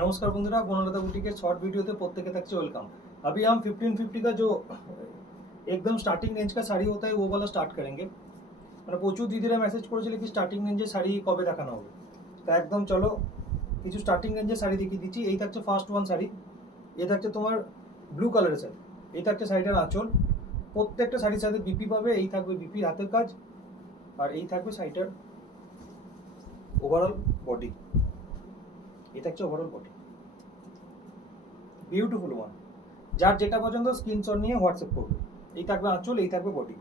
नमस्कार बंधुरा, बनलता बुटीक के शॉर्ट वीडियो पे प्रत्येक तक वेलकम। अभी हम 1550 का जो एकदम स्टार्टिंग रेंज का शाड़ी होता है वो वाला स्टार्ट करेंगे। মানে প্রচুর দিদিরা মেসেজ করেছিল কি স্টার্টিং রেঞ্জে শাড়ি কবে দেখানো হবে, তা একদম চলো কিছু স্টার্টিং রেঞ্জে শাড়ি দেখিয়ে দিচ্ছি। এই থাকছে ফার্স্ট ওয়ান শাড়ি, এ থাকছে তোমার ব্লু কালারের শাড়ি, এই থাকছে শাড়িটার আঁচল। প্রত্যেকটা শাড়ির সাথে বিপি পাবে, এই থাকবে বিপির হাতের কাজ, আর এই থাকবে শাড়িটার ওভারঅল বডি। এটা হচ্ছে ওভারঅল বডি, বিউটিফুল ওয়ান। যার যেটা পছন্দ স্ক্রিনশট নিয়ে হোয়াটসঅ্যাপ করবে। এই থাকবে আঁচল, এই থাকবে বডি।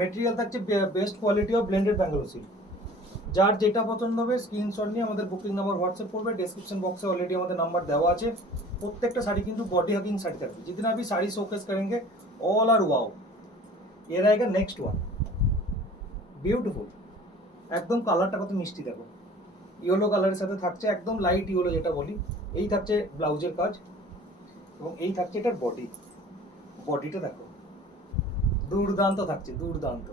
মেটেরিয়াল থাকছে best quality of blended Bangalore silk. যার যেটা পছন্দ হবে স্ক্রিনশট নিয়ে আমাদের বুকিং নাম্বার হোয়াটসঅ্যাপ করবে। ডেসক্রিপশন বক্সে অলরেডি আমাদের নাম্বার দেওয়া আছে। প্রত্যেকটা শাড়ি কিন্তু বডি हगिंग শাড়ি থাকবে। जितने अभी শাড়ি शोकेस करेंगे ऑल आर वाओ। ये रहेगा नेक्स्ट वन, বিউটিফুল। একদম কালারটা কত মিষ্টি দেখো, ইয়েলো কালারের সাথে থাকছে, একদম লাইট ইয়েলো যেটা বলি। এই থাকছে ব্লাউজের কাজ এবং এই থাকছে এটার বডি। বডিটা দেখো দুর্দান্ত থাকছে, দুর্দান্ত।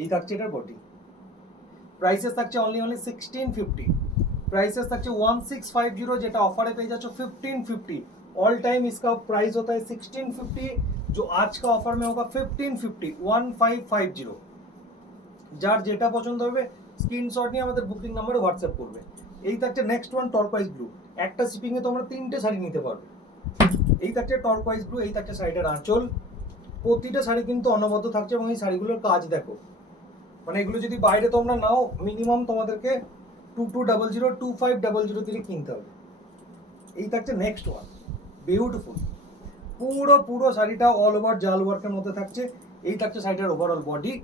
এই থাকছে এটার বডি। প্রাইসেস থাকছে অনলি 1650। प्राइसेस থাকছে 1650, যেটা অফারে পেয়ে যাচ্ছ 1550। ऑल टाइम इसका प्राइस होता है 1650, जो आज का ऑफर में होगा 1550, 1550। যার যেটা পছন্দ হবে স্ক্রিনশট নিয়ে আমাদের বুকিং নাম্বারে হোয়াটসঅ্যাপ করবে। এই থাকছে নেক্সট ওয়ান টর্কোয়াইজ ব্লু। একটা শিপিং এ তোমরা তিনটে শাড়ি নিতে পারবে। এই থাকছে টর্কোয়াইজ ব্লু, এই থাকছে শাড়িটার আঁচল। প্রতিটা শাড়ি কিন্তু অনবদ্য থাকছে এবং এই শাড়িগুলোর কাজ দেখো, মানে এগুলো যদি বাইরে তোমরা নাও মিনিমাম তোমাদেরকে 2200 2500 থেকে কিনতে হবে। এই থাকছে নেক্সট ওয়ান, বিউটিফুল। পুরো পুরো শাড়িটা অল ওভার জাল ওয়ার্কের মধ্যে থাকছে। এই থাকছে শাড়িটার ওভারঅল বডি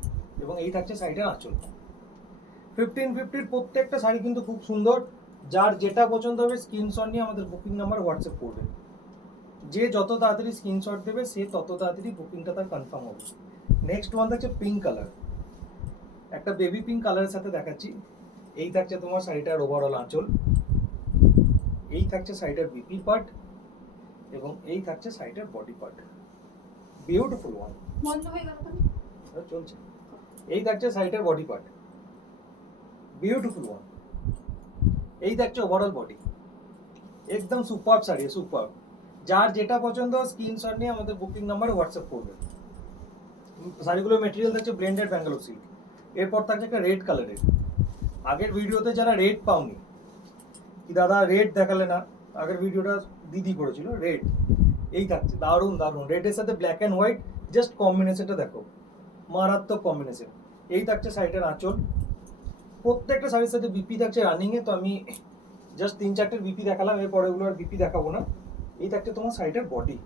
এবং এই থাকছে শাড়িটার আঁচল। 1550 প্রত্যেকটা শাড়ি কিন্তু খুব সুন্দর। যার যেটা পছন্দ হবে স্ক্রিনশট নিয়ে আমাদের বুকিং নাম্বার হোয়াটসঅ্যাপ করবে। যে যত তাড়াতাড়ি স্ক্রিনশট দেবে সে তত তাড়াতাড়ি বুকিংটা তার কনফার্ম হবে। নেক্সট ওয়ান থাকছে পিঙ্ক কালার, একটা বেবি পিঙ্ক কালারের সাথে দেখাচ্ছি। এই থাকছে তোমার শাড়িটার ওভারঅল আঁচল, এই থাকছে শাড়িটার বিপি পার্ট এবং এই থাকছে শাড়িটার বডি পার্ট। Beautiful one. বন্ধ হয়ে গেল কেন? চলছে। এই থাকছে শাড়িটার বডি পার্ট, বিউটিফুল ওয়ান। এই থাকছে ওভারঅল বডি। একদম সুপার শাড়ি, সুপার। যার যেটা পছন্দ স্ক্রিনশট নিয়ে আমাদের বুকিং নাম্বারে হোয়াটসঅ্যাপ করবে। শাড়িগুলোর মেটেরিয়াল থাকছে ব্লেন্ডেড ব্যাঙ্গালোর সিল্ক। এরপর থাকছে একটা রেড কালারের। আগের ভিডিওতে যারা রেড পাওনি, কি দাদা রেড দেখালে না, আগের ভিডিওটা দিদি করেছিল রেড। এই থাকছে দারুণ দারুণ, রেডের সাথে ব্ল্যাক অ্যান্ড হোয়াইট, জাস্ট কম্বিনেশনটা দেখো, মারাত্মক কম্বিনেশন। এই থাকছে শাড়িটার আঁচল। প্রত্যেকটা শাড়ির সাথে বিপি থাকছে রানিংয়ে, তো আমি জাস্ট 3-4টের বিপি দেখালাম, এরপরে ওগুলো আর বিপি দেখাবো না। এই থাকছে তোমার শাড়িটার বডি।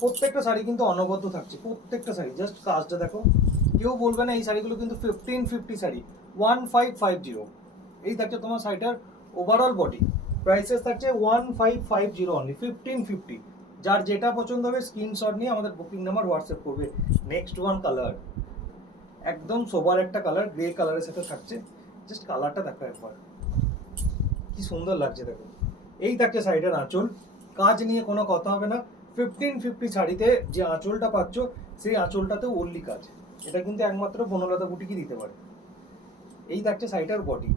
প্রত্যেকটা শাড়ি কিন্তু অনবদ্য থাকছে, প্রত্যেকটা শাড়ি। জাস্ট কাজটা দেখো, কেউ বলবে না এই শাড়িগুলো কিন্তু 1550 শাড়ি, 1550। এই থাকছে তোমার শাড়িটার ওভারঅল বডি। প্রাইসেস থাকছে 1550 অনলি, 1550। যার যেটা পছন্দ হবে স্ক্রিনশট নিয়ে আমাদের বুকিং নাম্বার হোয়াটসঅ্যাপ করবে। নেক্সট ওয়ান কালার, একদম সোবার একটা কালার, গ্রে কালারের সাথে থাকছে। জাস্ট কালারটা দেখো একবার, কি সুন্দর লাগছে দেখো। এই থাকছে শাড়িটার আঁচল। কাজ নিয়ে কোনো কথা হবে না। 1550 শাড়িতে যে আঁচলটা পাচ্ছ সেই আঁচলটাতেও ওল্লি কাজ। এটা কিন্তু একমাত্র বনলতা বুটিকই দিতে পারে। এই থাকছে শাড়িটার বডি,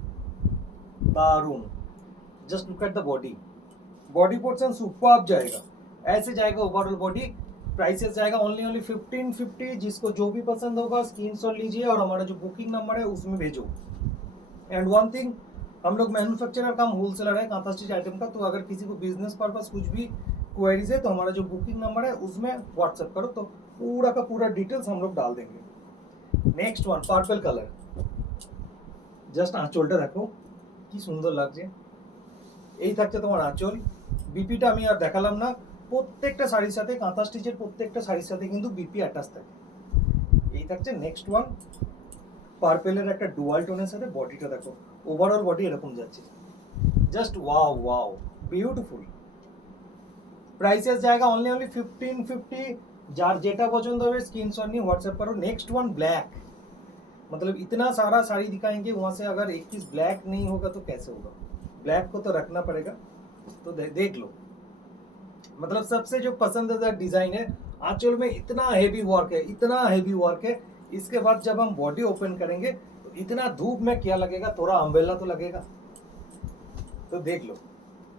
दारुण। Just look at the body, body portion superb जाएगा, ऐसे जाएगा ओवरऑल बॉडी। प्राइसेस जाएगा ओनली 1550। जिसको जो भी पसंद होगा स्क्रीनशॉट लीजिए और हमारा जो बुकिंग नंबर है उसमें भेजो। एंड वन थिंग, हम लोग मैन्युफैक्चरर काम होलसेलर है कांथा स्टिच आइटम का, तो अगर किसी को बिजनेस पर्पस कुछ भी क्वेरीज है तो हमारा जो बुकिंग नंबर है उसमें व्हाट्सएप करो, तो पूरा का पूरा डिटेल्स हम लोग डाल देंगे। Next one purple colour, just आँचलটা দেখো কি সুন্দর লাগছে। এই থাকছে তোমার আঁচল। বিপিটা আমি আর দেখালাম না। প্রত্যেকটা শাড়ির সাথে কাঁথা স্টিচের প্রত্যেকটা শাড়ির সাথে কিন্তু বিপি অ্যাটাচ থাকে। এই থাকছে নেক্সট ওয়ান পার্পেলের একটা ডুয়াল টোনের সাথে। বডিটা দেখো, ওভারঅল বডি এরকম যাচ্ছে, just wow wow, beautiful. Prices जाएगा ओनली 1550। যার যেটা পছন্দ হবে स्क्रीनशॉट নিয়ে হোয়াটসঅ্যাপ করো। नेक्स्ट वन ब्लैक, मतलब इतना सारा साड़ी दिखाएंगे, वहां से अगर एक पीस ब्लैक नहीं होगा तो कैसे होगा। ब्लैक को तो रखना पड़ेगा, तो देख लो। मतलब सबसे जो पसंदीदा डिजाइन है, आंचल में इतना हेवी वर्क है, इतना हेवी वर्क है। इसके बाद जब हम बॉडी ओपन करेंगे तो इतना धूप में क्या लगेगा, थोड़ा अम्ब्रेला तो लगेगा। तो देख लो,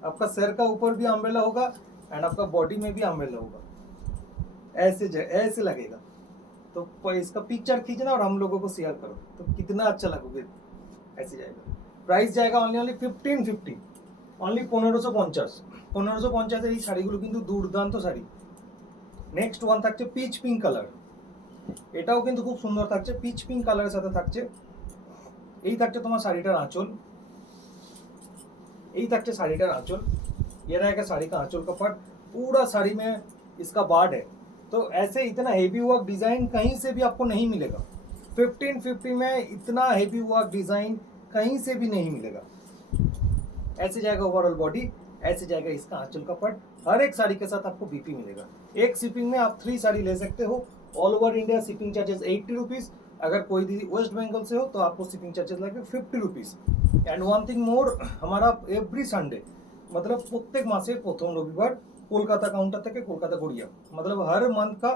आपका सर का ऊपर भी अम्ब्रेला होगा एंड आपका बॉडी में भी अम्ब्रेला होगा, ऐसे लगेगा। तो इसका पिक्चर खींचना और हम लोगों को शेयर करो, तो कितना अच्छा लगोगे। ऐसे जाएगा, প্রাইস জায়গা অনলি 1550, অনলি 1550। 1550 এই শাড়িগুলো কিন্তু দুর্দান্ত শাড়ি। নেক্সট ওয়ান থাকছে পিচ পিঙ্ক কালার, এটাও কিন্তু খুব সুন্দর থাকছে, পিচ পিঙ্ক কালারের সাথে থাকছে। এই থাকছে তোমার শাড়িটার আঁচল, এই থাকছে শাড়িটার आंचल। ये रहेगा साड़ी का आंचल का पार्ट, पूरा साड़ी में इसका बार्ड है। तो ऐसे इतना हेवी वर्क डिजाइन कहीं से भी आपको नहीं मिलेगा। 1550 में इतना हेवी वर्क डिजाइन कहीं से भी नहीं मिलेगा। ऐसे जाएगा ओवरऑल बॉडी, ऐसे जाएगा इसका आंचल का पार्ट। हर एक साड़ी के साथ आपको बीपी मिलेगा। एक शिपिंग में आप 3 साड़ी ले सकते हो। All over India shipping charges 80 rupees. अगर कोई दीदी वेस्ट बंगाल से हो तो आपको शिपिंग चार्जेस लगेगा 50 rupees. And one thing more, हमारा एवरी संडे मतलब प्रत्येक मासे प्रथम रविवार कोलकाता काउंटर থেকে कोलकाता गुड़िया, मतलब हर मंथ का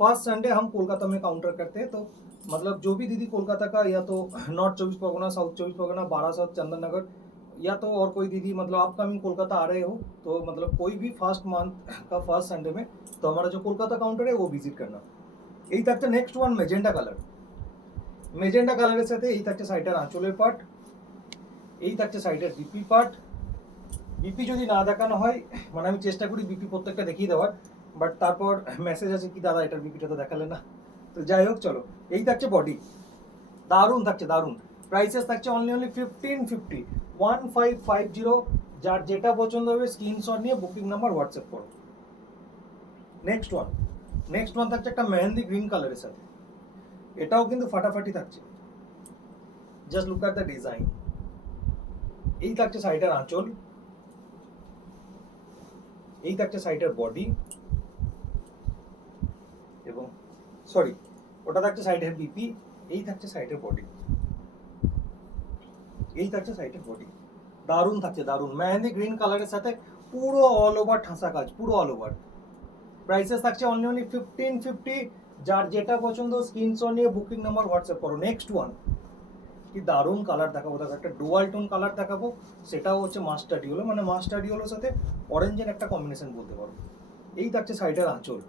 फर्स्ट संडे हम कोलकाता में काउंटर करते हैं। तो मतलब जो भी दीदी कोलकाता का या तो नॉर्थ 24 परगना, साउथ 24 परगना, बारासात, चंदन नगर, या तो और कोई दीदी मतलब अपकमिंग कोलकाता आ रहे हो, तो मतलब कोई भी फर्स्ट मंथ का फर्स्ट संडे में तो हमारा जो कोलकाता काउंटर है वो विजिट करना। এই থাকছে next one magenta colour. Magenta কালারের সাথে এই থাকছে সাইডের আঁচলের পার্ট, এই থাকছে সাইডের বিপি পার্ট। বিপি যদি না দেখানো হয়, মানে আমি চেষ্টা করি বিপি প্রত্যেকটা দেখিয়ে দেওয়ার, বাট তারপর মেসেজ আছে কি দাদা এটার বিপিটা তো দেখালে না। তো যাই হোক চলো, এই থাকছে বডি, দারুণ থাকছে দারুণ। প্রাইসেস থাকছে অনলি 1550, 1550। যার যেটা পছন্দ হবে স্ক্রিনশট নিয়ে বুকিং নাম্বার হোয়াটসঅ্যাপ করো। নেক্সট ওয়ান থাকছে একটা মেহেন্দি গ্রিন কালারের সাথে, এটাও কিন্তু ফাটাফাটি থাকছে। Just look at the design. এই থাকছে সাইডের আঁচল, এই থাকছে সাইডের বডি, এবং সরি ওটা থাকছে সাইডের বিপি, এই থাকছে সাইডের বডি, এই থাকছে সাইডের বডি। দারুণ থাকছে দারুণ। মেহেন্দি গ্রিন কালারের সাথে পুরো অল ওভার ঠাসা কাজ, পুরো অল ওভার। প্রাইসেস থাকছে অনলি 1550। যার যেটা পছন্দ স্ক্রিনশট নিয়ে বুকিং নাম্বার হোয়াটসঅ্যাপ করো। নেক্সট ওয়ান, কি দারুণ কালার দেখাবো, দেখো একটা ডুয়াল টোন কালার দেখাবো, সেটাও হচ্ছে মাস্টার্ড ইয়েলো, মানে মাস্টার্ড ইয়েলোর সাথে অরেঞ্জের একটা কম্বিনেশন বলতে পারো। এই থাকছে সাইডের আঁচল,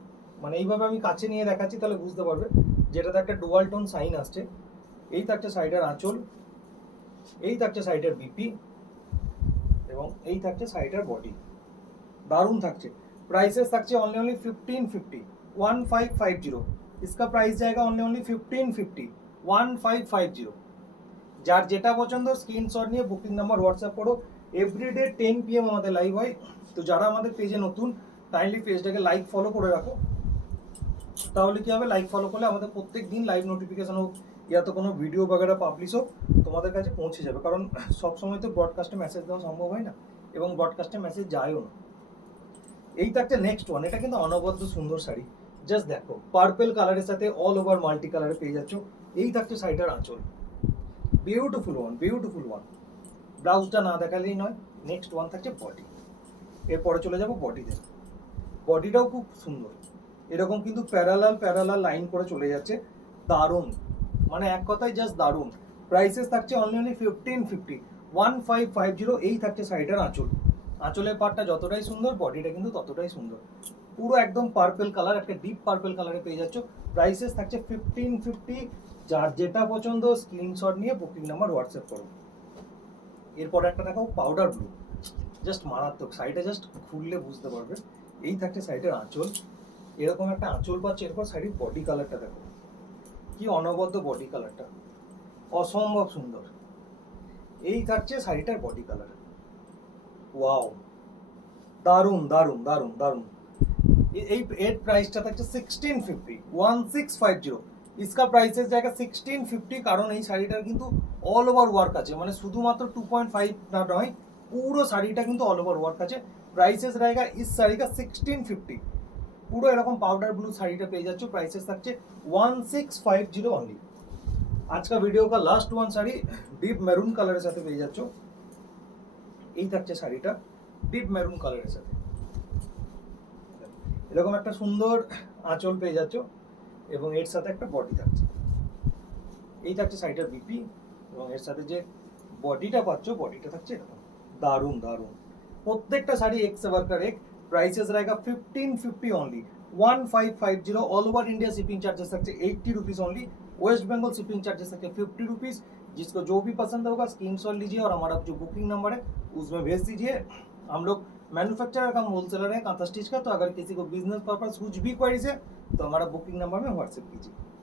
মানে এইভাবে আমি কাছে নিয়ে দেখাচ্ছি তাহলে বুঝতে পারবে যেটাতে একটা ডুয়াল টোন সাইন আসছে। এই থাকছে সাইডের আঁচল, এই থাকছে সাইডের বিপি, এবং এই থাকছে সাইডের বডি। দারুণ থাকছে। प्राइसेस থাকছে অনলি 1550, 1550। इसका प्राइस जाएगा অনলি 1550, 1550। যার যেটা পছন্দ স্ক্রিনশট নিয়ে বুকিং নাম্বার হোয়াটসঅ্যাপ করো। এভরিডে 10 PM আমাদের লাইভ হয়। তো যারা আমাদের পেজে নতুন, কাইন্ডলি পেজটাকে লাইক ফলো করে রাখো, তাহলে কি হবে, লাইক ফলো করলে আমাদের প্রত্যেক দিন লাইভ নোটিফিকেশন হোক ইয়া তো কোনো ভিডিও বাগেরা পাবলিশ হোক তোমাদের কাছে পৌঁছে যাবে। কারণ সবসময় তো ব্রডকাস্টে মেসেজ দেওয়া সম্ভব হয় না, এবং ব্রডকাস্টে মেসেজ যায়ও না। এই থাকছে নেক্সট ওয়ান, এটা কিন্তু অনবদ্য সুন্দর শাড়ি। জাস্ট দেখো, পার্পল কালারের সাথে অল ওভার মাল্টি কালারে পেয়ে যাচ্ছ। এই থাকছে সাইডের আঁচল, বিউটিফুল ওয়ান, বিউটিফুল ওয়ান। ব্লাউজটা না দেখালেই নয়। নেক্সট ওয়ান থাকছে বডি। এরপরে চলে যাবো বডিতে। বডিটাও খুব সুন্দর, এরকম কিন্তু প্যারালাল লাইন করে চলে যাচ্ছে। দারুণ, মানে এক কথায় জাস্ট দারুণ। প্রাইসেস থাকছে অনলি 1550, 1550। এই থাকছে সাইডের আঁচল। আঁচলের পার্টটা যতটাই সুন্দর, বডিটা কিন্তু ততটাই সুন্দর। পুরো একদম পার্পল কালার, একটা ডিপ পার্পল কালারে পেয়ে যাচ্ছ। প্রাইসেস থাকছে 1550। যার যেটা পছন্দ স্ক্রিনশট নিয়ে বুকিং নাম্বার হোয়াটসঅ্যাপ করো। এরপরে একটা দেখাও পাউডার ব্লু, জাস্ট মারাত্মক। সাইডে জাস্ট খুললে বুঝতে পারবে। এই থাকছে সাইডের আঁচল, এরকম একটা আঁচল পাচ্ছে। এরপর সাইডের বডি কালারটা দেখো, কি অনবদ্য বডি কালারটা, অসম্ভব সুন্দর। এই থাকছে শাড়িটার বডি কালার। ওয়াও, দারুণ দারুণ দারুণ দারুণ। এই এর প্রাইসটা থাকছে 1650, 1650। इसका प्राइसेस जाएगा 1650। কারণ এই শাড়িটার কিন্তু অল ওভার ওয়ার্ক আছে, মানে শুধুমাত্র 2.5 না নয়, পুরো শাড়িটা কিন্তু অল ওভার ওয়ার্ক আছে। प्राइसेस रहेगा इस साड़ी का 1650। পুরো এরকম পাউডার ব্লু শাড়িটা পেয়ে যাচ্ছ। প্রাইসেস থাকছে 1650 অনলি। আজকা ভিডিও का last one sari deep maroon কালারের সাথে পেয়ে যাচ্ছ। এই থাকছে শাড়িটা ডিপ মেরুন কালারের সাথে, এরকম একটা সুন্দর আঁচল পেয়ে যাচ্ছ, এবং এর সাথে একটা বডি থাকছে। এই থাকছে শাড়িটার বিপি, এবং এর সাথে যে বডিটা পাচ্ছ, বডিটা থাকছে এরকম। दारुण दारुण प्रत्येकटा साड़ी एक से वर्कर एक प्राइसेस रहेगा 1550 only 1550 all over India shipping charges सकते 80 rupees only West Bengal shipping charges सकते 50 रुपीज जिसको जो भी पसंद होगा स्क्रीनशॉट लीजिए और हमारा जो बुकिंग नंबर है उसमें भेज दीजिए हम लोग मैन्युफैक्चरर का होलसेलर है कांथा स्टिच का तो अगर किसी को बिजनेस पर्पज कुछ भी क्वेरीज है तो हमारा बुकिंग नंबर में व्हाट्सएप कीजिए